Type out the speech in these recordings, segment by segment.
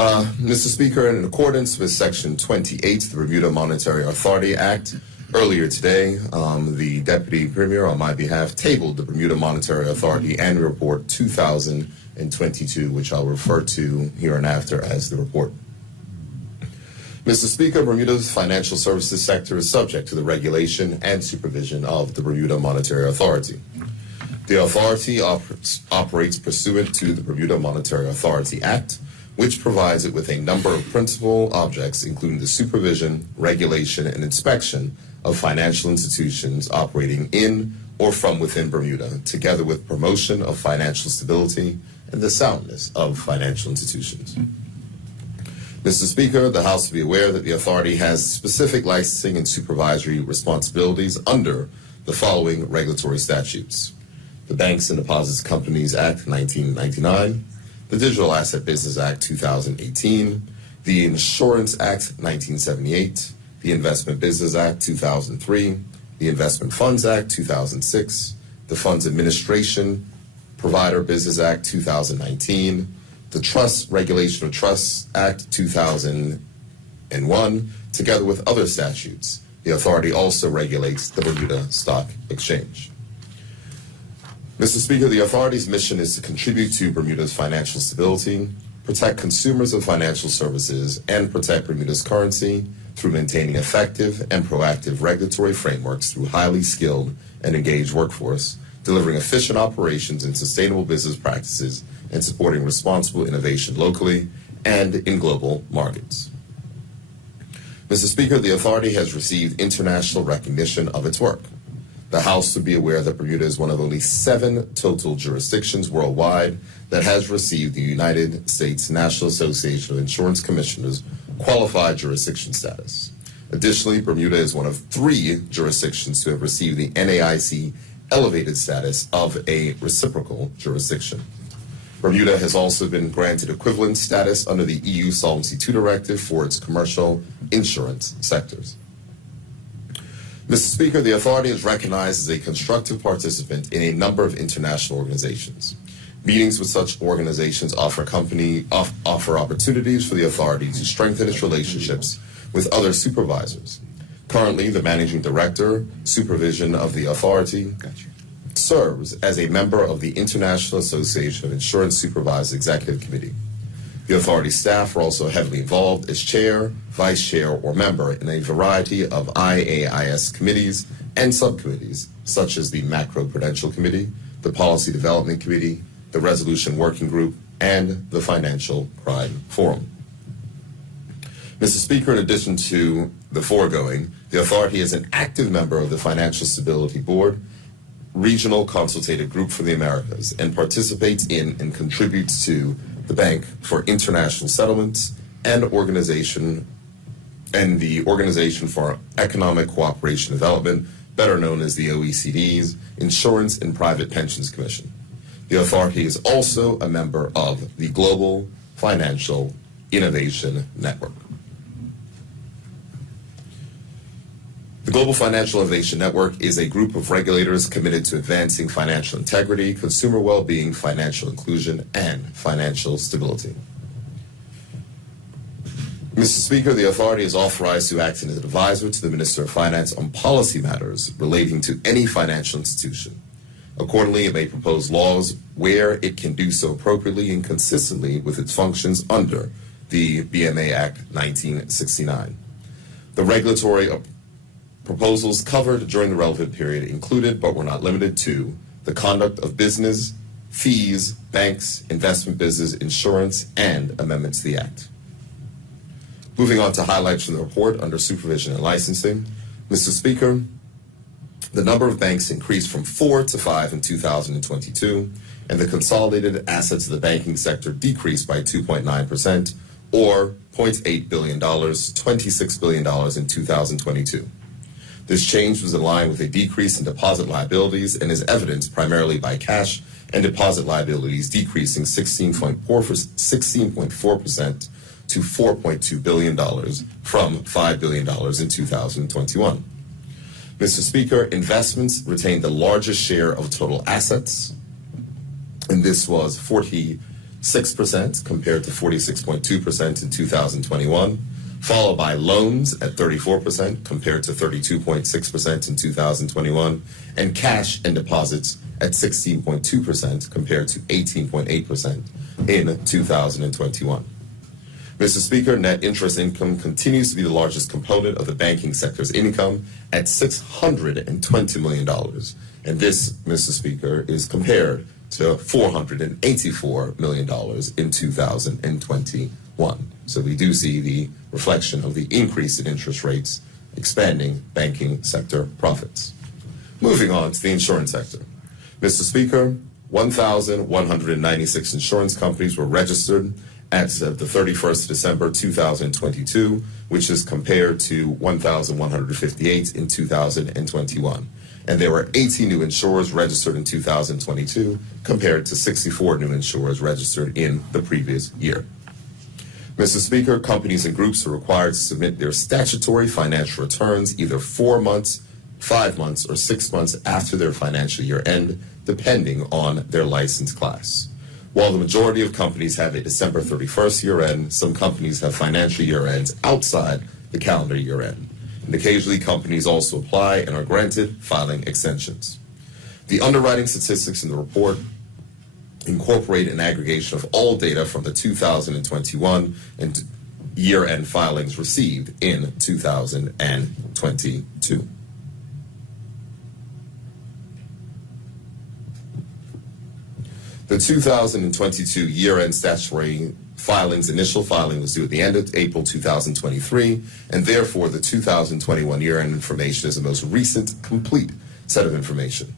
Mr. Speaker, in accordance with Section 28 of the Bermuda Monetary Authority Act, earlier today, the Deputy Premier, on my behalf, tabled the Bermuda Monetary Authority Annual Report 2022, which I'll refer to hereinafter as the report. Mr. Speaker, Bermuda's financial services sector is subject to the regulation and supervision of the Bermuda Monetary Authority. The authority operates pursuant to the Bermuda Monetary Authority Act, which provides it with a number of principal objects, including the supervision, regulation, and inspection of financial institutions operating in or from within Bermuda, together with promotion of financial stability and the soundness of financial institutions. Mr. Speaker, the House will be aware that the authority has specific licensing and supervisory responsibilities under the following regulatory statutes: the Banks and Deposits Companies Act 1999, the Digital Asset Business Act 2018, the Insurance Act 1978, the Investment Business Act 2003, the Investment Funds Act 2006, the Funds Administration Provider Business Act 2019, the Trust Regulation of Trusts Act 2001, together with other statutes. The authority also regulates the Bermuda Stock Exchange. Mr. Speaker, the authority's mission is to contribute to Bermuda's financial stability, protect consumers of financial services, and protect Bermuda's currency through maintaining effective and proactive regulatory frameworks through highly skilled and engaged workforce, delivering efficient operations and sustainable business practices, and supporting responsible innovation locally and in global markets. Mr. Speaker, the authority has received international recognition of its work. The House would be aware that Bermuda is one of only 7 total jurisdictions worldwide that has received the United States National Association of Insurance Commissioners qualified jurisdiction status. Additionally, Bermuda is one of 3 jurisdictions to have received the NAIC elevated status of a reciprocal jurisdiction. Bermuda has also been granted equivalent status under the EU Solvency II Directive for its commercial insurance sectors. Mr. Speaker, the authority is recognized as a constructive participant in a number of international organizations. Meetings with such organizations offer opportunities for the authority to strengthen its relationships with other supervisors. Currently, the Managing Director, Supervision of the Authority, serves as a member of the International Association of Insurance Supervisors Executive Committee. The authority staff are also heavily involved as chair, vice chair, or member in a variety of IAIS committees and subcommittees, such as the Macro-Prudential Committee, the Policy Development Committee, the Resolution Working Group, and the Financial Crime Forum. Mr. Speaker, in addition to the foregoing, the authority is an active member of the Financial Stability Board, Regional Consultative Group for the Americas, and participates in and contributes to the Bank for International Settlements and the Organization for Economic Cooperation and Development, better known as the OECD's Insurance and Private Pensions Commission. The authority is also a member of the Global Financial Innovation Network. The Global Financial Innovation Network is a group of regulators committed to advancing financial integrity, consumer well-being, financial inclusion, and financial stability. Mr. Speaker, the authority is authorized to act as an advisor to the Minister of Finance on policy matters relating to any financial institution. Accordingly, it may propose laws where it can do so appropriately and consistently with its functions under the BMA Act 1969. The regulatory proposals covered during the relevant period included, but were not limited to, the conduct of business, fees, banks, investment business, insurance, and amendments to the Act. Moving on to highlights from the report under supervision and licensing. Mr. Speaker, the number of banks increased from 4 to 5 in 2022, and the consolidated assets of the banking sector decreased by 2.9%, or $0.8 billion, $26 billion in 2022. This change was in line with a decrease in deposit liabilities and is evidenced primarily by cash and deposit liabilities decreasing 16.4% to $4.2 billion from $5 billion in 2021. Mr. Speaker, investments retained the largest share of total assets, and this was 42% 6% compared to 46.2% in 2021, followed by loans at 34% compared to 32.6% in 2021, and cash and deposits at 16.2% compared to 18.8% in 2021. Mr. Speaker, net interest income continues to be the largest component of the banking sector's income at $620 million. And this, Mr. Speaker, is compared to $484 million in 2021. So we do see the reflection of the increase in interest rates expanding banking sector profits. Moving on to the insurance sector. Mr. Speaker, 1,196 insurance companies were registered as of the 31st of December 2022, which is compared to 1,158 in 2021. And there were 80 new insurers registered in 2022 compared to 64 new insurers registered in the previous year. Mr. Speaker, companies and groups are required to submit their statutory financial returns either 4 months, 5 months, or 6 months after their financial year end, depending on their license class. While the majority of companies have a December 31st year end, some companies have financial year ends outside the calendar year end. And occasionally companies also apply and are granted filing extensions. The underwriting statistics in the report incorporate an aggregation of all data from the 2021 and year-end filings received in 2022. The 2022 year-end statutory filings, initial filing was due at the end of April 2023, and therefore the 2021 year-end information is the most recent, complete set of information.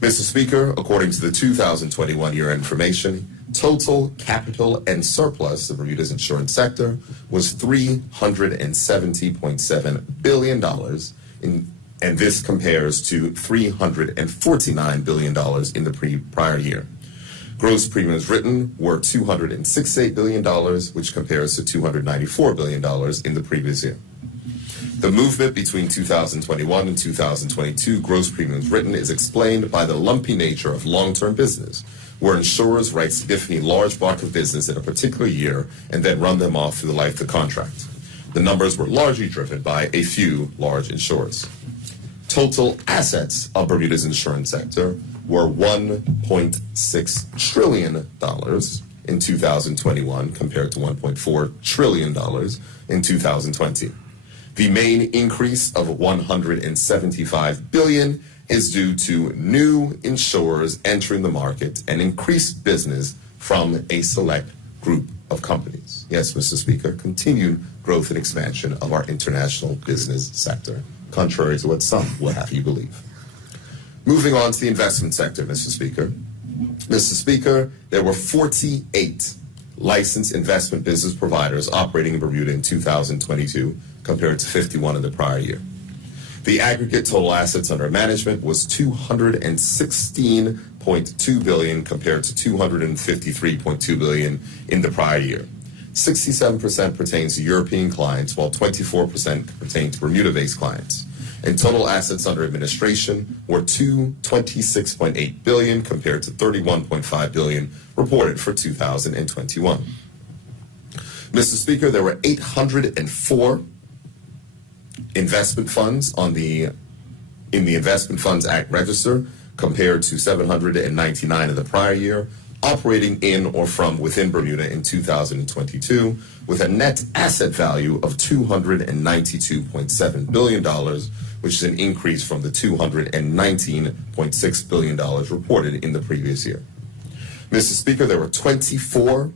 Mr. Speaker, according to the 2021 year-end information, total capital and surplus of Bermuda's insurance sector was $370.7 billion, and this compares to $349 billion in the prior year. Gross premiums written were $268 billion, which compares to $294 billion in the previous year. The movement between 2021 and 2022 gross premiums written is explained by the lumpy nature of long-term business, where insurers write significantly large block of business in a particular year and then run them off through the life of the contract. The numbers were largely driven by a few large insurers. Total assets of Bermuda's insurance sector were $1.6 trillion in 2021 compared to $1.4 trillion in 2020. The main increase of $175 billion is due to new insurers entering the market and increased business from a select group of companies. Yes, Mr. Speaker, continued growth and expansion of our international business sector, contrary to what some will have you believe. Moving on to the investment sector, Mr. Speaker. Mr. Speaker, there were 48 licensed investment business providers operating in Bermuda in 2022 compared to 51 in the prior year. The aggregate total assets under management was $216.2 billion compared to $253.2 billion in the prior year. 67% pertains to European clients, while 24% pertain to Bermuda-based clients. And total assets under administration were $26.8 billion compared to $31.5 billion reported for 2021. Mr. Speaker, there were 804 investment funds in the Investment Funds Act register compared to 799 in the prior year, operating in or from within Bermuda in 2022, with a net asset value of $292.7 billion, which is an increase from the $219.6 billion reported in the previous year. Mr. Speaker, there were 24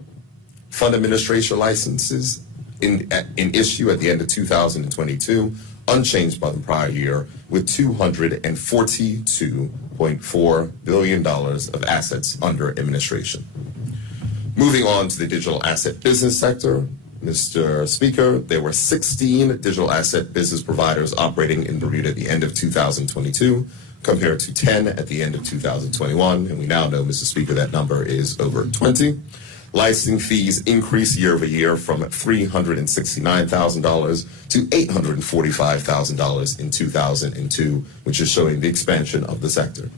fund administration licenses in issue at the end of 2022, unchanged by the prior year, with $242.4 billion of assets under administration. Moving on to the digital asset business sector, Mr. Speaker, there were 16 digital asset business providers operating in Bermuda at the end of 2022, compared to 10 at the end of 2021, and we now know, Mr. Speaker, that number is over 20. Licensing fees increased year over year from $369,000 to $845,000 in 2002, which is showing the expansion of the sector.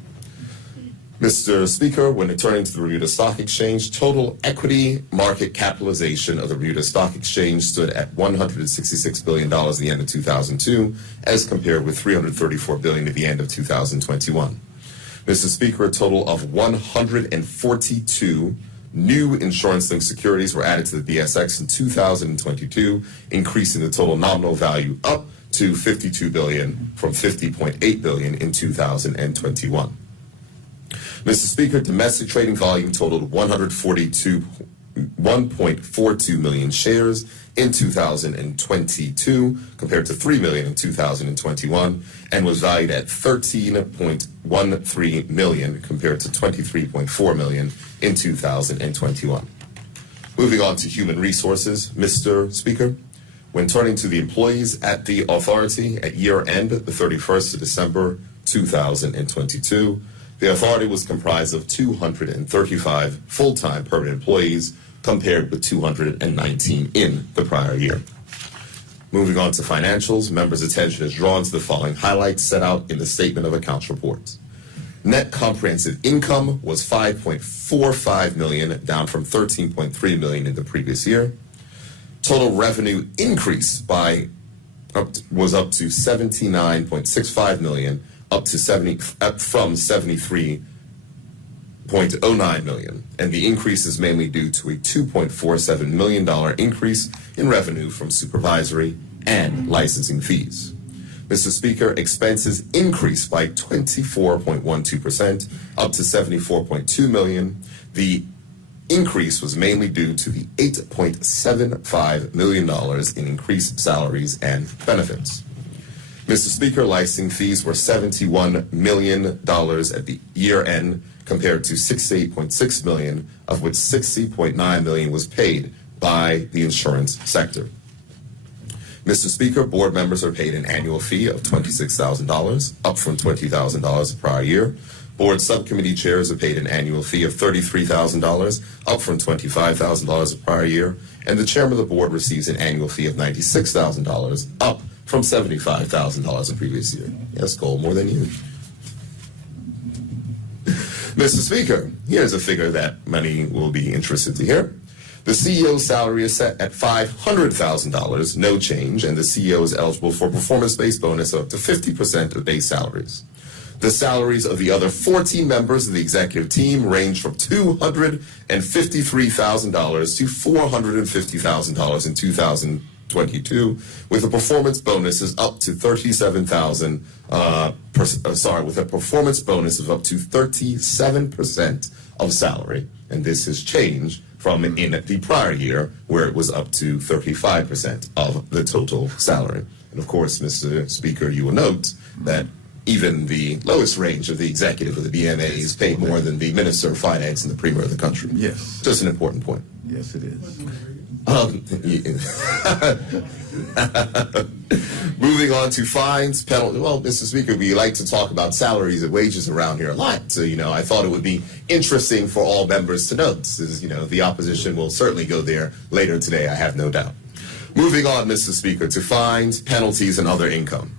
Mr. Speaker, when returning to the Bermuda Stock Exchange, total equity market capitalization of the Bermuda Stock Exchange stood at $166 billion at the end of 2002, as compared with $334 billion at the end of 2021. Mr. Speaker, a total of 142 new insurance-linked securities were added to the BSX in 2022, increasing the total nominal value up to $52 billion from $50.8 billion in 2021. Mr. Speaker, domestic trading volume totaled 1.42 million shares in 2022 compared to 3 million in 2021 and was valued at 13.13 million compared to 23.4 million in 2021. Moving on to human resources, Mr. Speaker, when turning to the employees at the authority at year end, the 31st of December 2022, the authority was comprised of 235 full-time permanent employees compared with 219 in the prior year. Moving on to financials, members' attention is drawn to the following highlights set out in the Statement of Accounts report. Net comprehensive income was $5.45 million, down from $13.3 million in the previous year. Total revenue increase was up to $79.65 million, from $73.09 million, and the increase is mainly due to a $2.47 million increase in revenue from supervisory and licensing fees. Mr. Speaker, expenses increased by 24.12%, up to $74.2 million. The increase was mainly due to the $8.75 million in increased salaries and benefits. Mr. Speaker, licensing fees were $71 million at the year end compared to $68.6 million, of which $60.9 million was paid by the insurance sector. Mr. Speaker, board members are paid an annual fee of $26,000, up from $20,000 the prior year. Board subcommittee chairs are paid an annual fee of $33,000, up from $25,000 the prior year. And the chairman of the board receives an annual fee of $96,000, up from $75,000 the previous year. Yes, Cole, more than you. Mr. Speaker, here's a figure that many will be interested to hear. The CEO's salary is set at $500,000, no change, and the CEO is eligible for a performance-based bonus of up to 50% of base salaries. The salaries of the other 14 members of the executive team range from $253,000 to $450,000 in 2022, with a performance bonuses up to with a performance bonus of up to 37% of salary, and this has changed from in the prior year, where it was up to 35% of the total salary. And of course, Mr. Speaker, you will note that even the lowest range of the executive of the BMA is paid more than the Minister of Finance and the Premier of the country. Yes. Just an important point. Yes, it is. Moving on to fines, penalties. Well, Mr. Speaker, we like to talk about salaries and wages around here a lot. So, I thought it would be interesting for all members to note. Since, the opposition will certainly go there later today, I have no doubt. Moving on, Mr. Speaker, to fines, penalties, and other income.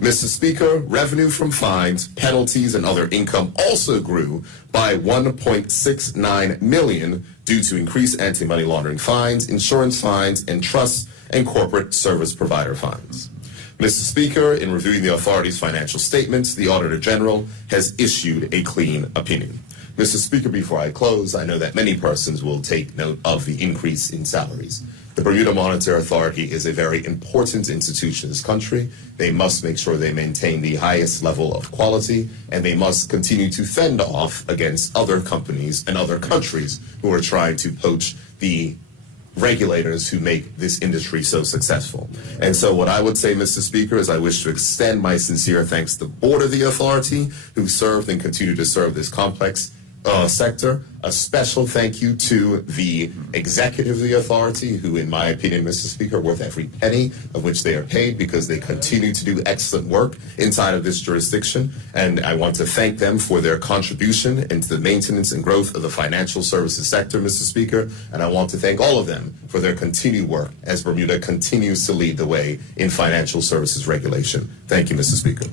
Mr. Speaker, revenue from fines, penalties, and other income also grew by $1.69 million due to increased anti-money laundering fines, insurance fines, and trust and corporate service provider fines. Mr. Speaker, in reviewing the authority's financial statements, the Auditor General has issued a clean opinion. Mr. Speaker, before I close, I know that many persons will take note of the increase in salaries. The Bermuda Monetary Authority is a very important institution in this country. They must make sure they maintain the highest level of quality, and they must continue to fend off against other companies and other countries who are trying to poach the regulators who make this industry so successful. And so what I would say, Mr. Speaker, is I wish to extend my sincere thanks to the board of the authority who served and continue to serve this complex sector. A special thank you to the executive of the authority, who, in my opinion, Mr. Speaker, are worth every penny of which they are paid because they continue to do excellent work inside of this jurisdiction. And I want to thank them for their contribution into the maintenance and growth of the financial services sector, Mr. Speaker. And I want to thank all of them for their continued work as Bermuda continues to lead the way in financial services regulation. Thank you, Mr. Speaker.